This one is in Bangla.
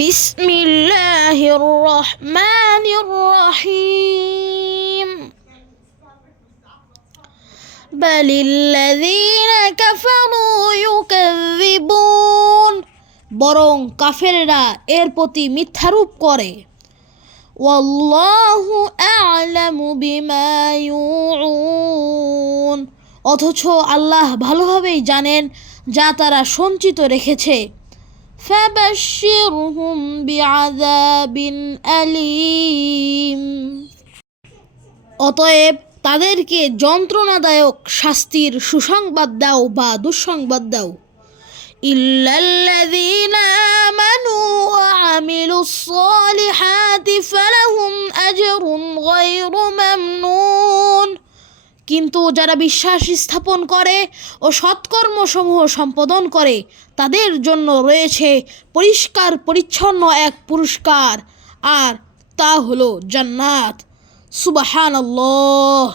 বিসমিল্লাহির রহমানির রহিম বালিল্লাযীনা কাফারু ইউকাযযিবুন, বরং কাফেররা এর প্রতি মিথ্যারোপ করে। ওয়াল্লাহু আ'লামু বিমা ইউউন, অথচ আল্লাহ ভালোভাবেই জানেন যা তারা সঞ্চিত রেখেছে। ফাবাশশিরহুম বিআযাবিন আলীম, অতএব তাদেরকে যন্ত্রণাদায়ক শাস্তির সুসংবাদ দাও বা দুঃসংবাদ দাও। ইল্লাল্লাযীনা আমানু ওয়া আমিলুস সালিহাতি ফালাহুম আজরুন গায়রু মামনুন, কিন্তু যারা বিশ্বাস স্থাপন করে ও সৎকর্মসমূহ সম্পাদন করে তাদের জন্য রয়েছে পরিষ্কার পরিচ্ছন্ন এক পুরস্কার, আর তা হলো জান্নাত। সুবহানাল্লাহ।